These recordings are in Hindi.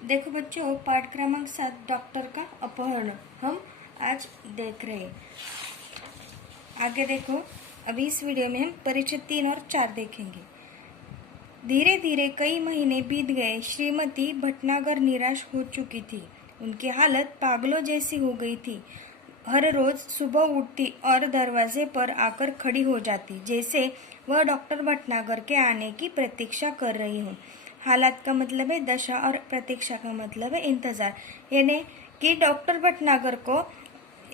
देखो बच्चों, पाठ क्रमांक 7 डॉक्टर का अपहरण हम आज देख रहे हैं। आगे देखो, अभी इस वीडियो में हम परिच्छेद 3 और 4 देखेंगे। धीरे धीरे कई महीने बीत गए। श्रीमती भटनागर निराश हो चुकी थी। उनकी हालत पागलों जैसी हो गई थी। हर रोज सुबह उठती और दरवाजे पर आकर खड़ी हो जाती, जैसे वह डॉक्टर भटनागर के आने की प्रतीक्षा कर रही हो। हालात का मतलब है दशा और प्रतीक्षा का मतलब है इंतजार। यानी कि डॉक्टर भटनागर को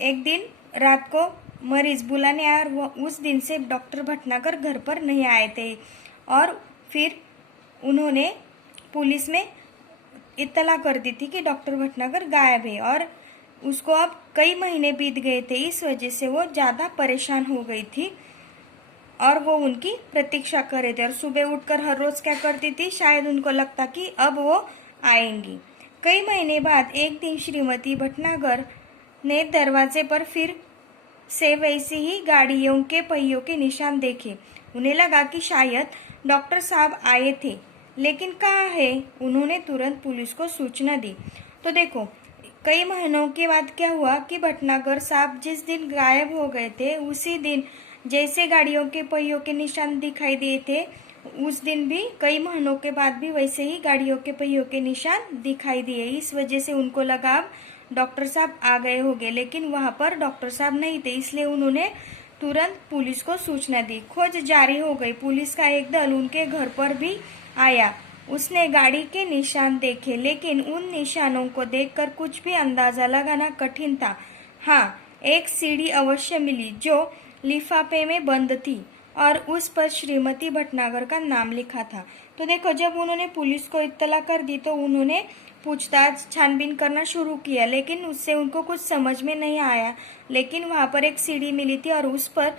एक दिन रात को मरीज बुलाने आया और वह उस दिन से डॉक्टर भटनागर घर पर नहीं आए थे और फिर उन्होंने पुलिस में इत्तला कर दी थी कि डॉक्टर भटनागर गायब है और उसको अब कई महीने बीत गए थे। इस वजह से वो ज़्यादा परेशान हो गई थी और वो उनकी प्रतीक्षा कर रहे थे और सुबह उठकर हर रोज क्या करती थी, शायद उनको लगता कि अब वो आएंगी। कई महीने बाद एक दिन श्रीमती भटनागर ने दरवाजे पर फिर से वैसी ही गाड़ियों के पहियों के निशान देखे। उन्हें लगा कि शायद डॉक्टर साहब आए थे, लेकिन कहाँ है। उन्होंने तुरंत पुलिस को सूचना दी। तो देखो, कई महीनों के बाद क्या हुआ कि भटनागर साहब जिस दिन गायब हो गए थे, उसी दिन जैसे गाड़ियों के पहियों के निशान दिखाई दिए थे, उस दिन भी कई महीनों के बाद भी वैसे ही गाड़ियों के पहियों के निशान दिखाई दिए। इस वजह से उनको लगा अब डॉक्टर साहब आ गए होंगे, लेकिन वहां पर डॉक्टर साहब नहीं थे, इसलिए उन्होंने तुरंत पुलिस को सूचना दी। खोज जारी हो गई। पुलिस का एक दल उनके घर पर भी आया। उसने गाड़ी के निशान देखे, लेकिन उन निशानों को देखकर कुछ भी अंदाजा लगाना कठिन था। हाँ, एक सीढ़ी अवश्य मिली जो लिफाफे में बंद थी और उस पर श्रीमती भटनागर का नाम लिखा था। तो देखो, जब उन्होंने पुलिस को इत्तला कर दी तो उन्होंने पूछताछ छानबीन करना शुरू किया, लेकिन उससे उनको कुछ समझ में नहीं आया। लेकिन वहां पर एक सीढ़ी मिली थी और उस पर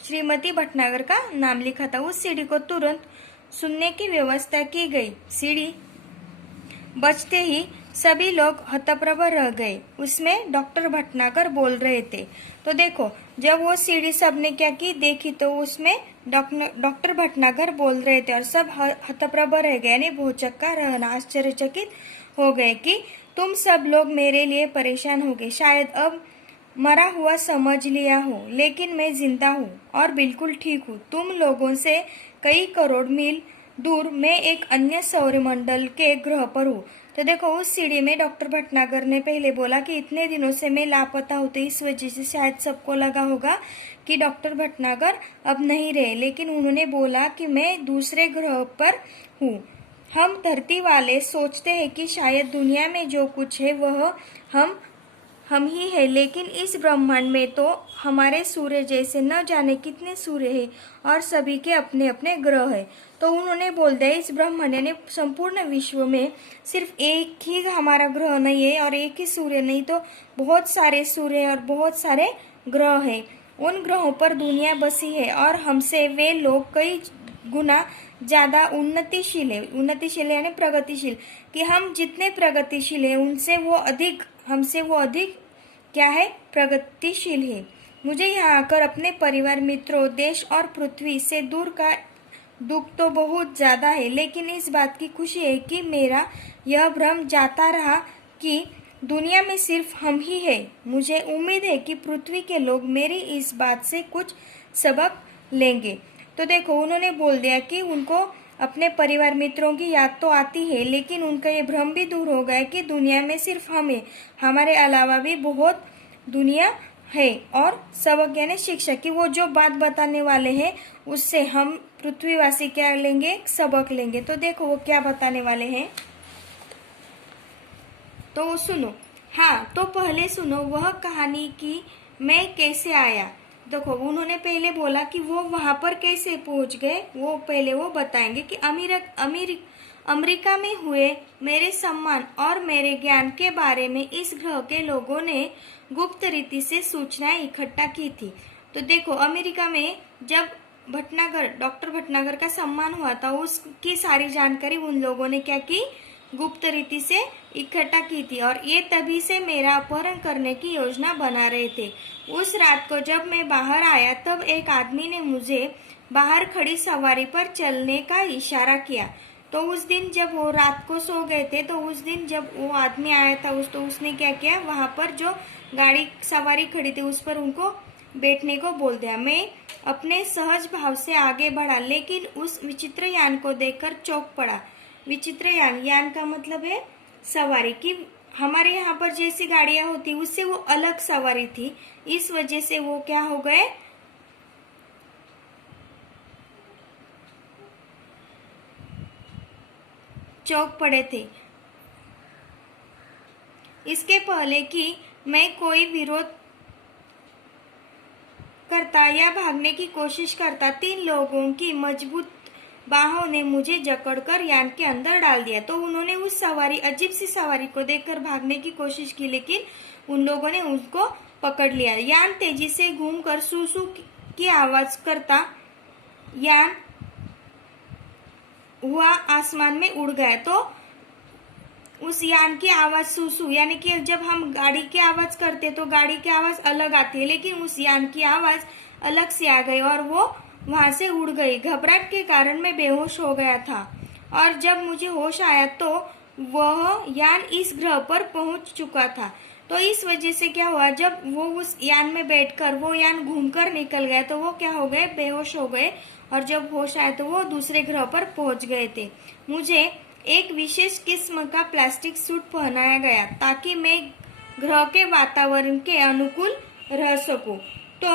श्रीमती भटनागर का नाम लिखा था। उस सीढ़ी को तुरंत सुनने की व्यवस्था की गई। सीढ़ी बजते ही सभी लोग हतप्रभ रह गए। उसमें डॉक्टर भटनागर बोल रहे थे। तो देखो, जब वो सीढ़ी सबने क्या की देखी तो उसमें डॉक्टर भटनागर बोल रहे थे और सब हतप्रभ रह गए, यानी भौचक्का रहना, आश्चर्यचकित हो गए कि तुम सब लोग मेरे लिए परेशान हो गए। शायद अब मरा हुआ समझ लिया हो, लेकिन मैं जिंदा हूँ और बिल्कुल ठीक हूँ। तुम लोगों से कई करोड़ मील दूर मैं एक अन्य सौरमंडल के ग्रह पर हूँ। तो देखो, उस सीढ़ी में डॉक्टर भटनागर ने पहले बोला कि इतने दिनों से मैं लापता हूँ, तो इस वजह से शायद सबको लगा होगा कि डॉक्टर भटनागर अब नहीं रहे, लेकिन उन्होंने बोला कि मैं दूसरे ग्रह पर हूँ। हम धरती वाले सोचते हैं कि शायद दुनिया में जो कुछ है वह हम ही है, लेकिन इस ब्रह्मांड में तो हमारे सूर्य जैसे न जाने कितने सूर्य हैं और सभी के अपने अपने ग्रह हैं। तो उन्होंने बोल दिया, इस ब्रह्मांड यानी संपूर्ण विश्व में सिर्फ एक ही हमारा ग्रह नहीं है और एक ही सूर्य नहीं, तो बहुत सारे सूर्य और बहुत सारे ग्रह हैं। उन ग्रहों पर दुनिया बसी है और हमसे वे लोग कई गुना ज्यादा उन्नतिशील यानी प्रगतिशील, कि हम जितने प्रगतिशील हैं उनसे हमसे वो अधिक क्या है, प्रगतिशील है। मुझे यहाँ आकर अपने परिवार, मित्रों, देश और पृथ्वी से दूर का दुख तो बहुत ज्यादा है, लेकिन इस बात की खुशी है कि मेरा यह भ्रम जाता रहा कि दुनिया में सिर्फ हम ही है। मुझे उम्मीद है कि पृथ्वी के लोग मेरी इस बात से कुछ सबक लेंगे। तो देखो, उन्होंने बोल दिया कि उनको अपने परिवार मित्रों की याद तो आती है, लेकिन उनका ये भ्रम भी दूर हो गया कि दुनिया में सिर्फ हम है, हमारे अलावा भी बहुत दुनिया है। और सबक यानी शिक्षा, कि वो जो बात बताने वाले हैं उससे हम पृथ्वीवासी क्या लेंगे, सबक लेंगे। तो देखो, वो क्या बताने वाले हैं, तो सुनो। हाँ, तो पहले सुनो वह कहानी कि मैं कैसे आया। देखो, उन्होंने पहले बोला कि वो वहां पर कैसे पहुंच गए, वो पहले वो बताएंगे कि अमेरिका में हुए मेरे सम्मान और मेरे ज्ञान के बारे में इस ग्रह के लोगों ने गुप्त रीति से सूचनाएं इकट्ठा की थी। तो देखो, अमेरिका में जब डॉक्टर भटनागर का सम्मान हुआ था, उसकी सारी जानकारी उन लोगों ने क्या की, गुप्त रीति से इकट्ठा की थी और ये तभी से मेरा अपहरण करने की योजना बना रहे थे। उस रात को जब मैं बाहर आया तब एक आदमी ने मुझे बाहर खड़ी सवारी पर चलने का इशारा किया। तो उस दिन जब वो रात को सो गए थे, तो उस दिन जब वो आदमी आया था तो उसने क्या किया, वहां पर जो गाड़ी सवारी खड़ी थी उस पर उनको बैठने को बोल दिया। मैं अपने सहज भाव से आगे बढ़ा, लेकिन उस विचित्र यान को देखकर चौंक पड़ा। विचित्र यान, यान का मतलब है सवारी की। हमारे यहाँ पर जैसी गाड़ियां होती उससे वो अलग सवारी थी, इस वजह से वो क्या हो गए, चौंक पड़े थे। इसके पहले कि मैं कोई विरोध करता या भागने की कोशिश करता, 3 लोगों की मजबूत बाहों ने मुझे जकड़कर यान के अंदर डाल दिया। तो उन्होंने उस सवारी, अजीब सी सवारी को देखकर भागने की कोशिश की, लेकिन उन लोगों ने उसको पकड़ लिया। यान तेजी से घूमकर सू सू की आवाज करता यान हुआ आसमान में उड़ गया। तो उस यान की आवाज सुसु, यानी कि जब हम गाड़ी की आवाज करते तो गाड़ी की आवाज अलग आती है, लेकिन उस यान की आवाज अलग से आ गई और वो वहां से उड़ गई। घबराहट के कारण मैं बेहोश हो गया था और जब मुझे होश आया तो वह यान इस ग्रह पर पहुंच चुका था। तो इस वजह से क्या हुआ, जब वो उस यान में बैठकर वो यान घूमकर निकल गया तो वो क्या हो गए, बेहोश हो गए, और जब होश आया तो वो दूसरे ग्रह पर पहुंच गए थे। मुझे एक विशेष किस्म का प्लास्टिक सूट पहनाया गया ताकि मैं ग्रह के वातावरण के अनुकूल रह सकूं। तो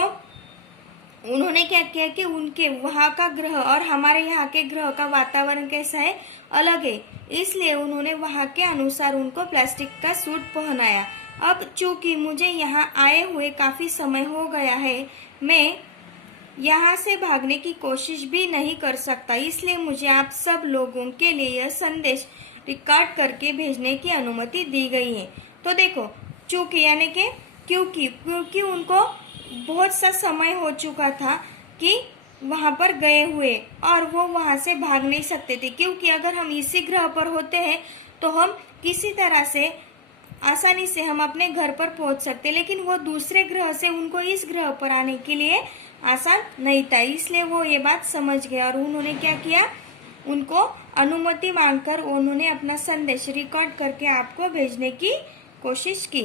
उन्होंने क्या किया कि उनके वहां का ग्रह और हमारे यहाँ के ग्रह का वातावरण कैसा है, अलग है, इसलिए उन्होंने वहां के अनुसार उनको प्लास्टिक का सूट पहनाया। अब चूंकि मुझे यहाँ आए हुए काफी समय हो गया है, मैं यहाँ से भागने की कोशिश भी नहीं कर सकता, इसलिए मुझे आप सब लोगों के लिए यह संदेश रिकॉर्ड करके भेजने की अनुमति दी गई है। तो देखो, चूंकि यानी कि क्योंकि उनको बहुत सा समय हो चुका था कि वहां पर गए हुए और वो वहां से भाग नहीं सकते थे, क्योंकि अगर हम इसी ग्रह पर होते हैं तो हम किसी तरह से आसानी से हम अपने घर पर पहुंच सकते, लेकिन वो दूसरे ग्रह से उनको इस ग्रह पर आने के लिए आसान नहीं था, इसलिए वो ये बात समझ गए और उन्होंने क्या किया, उनको अनुमति मांगकर उन्होंने अपना संदेश रिकॉर्ड करके आपको भेजने की कोशिश की।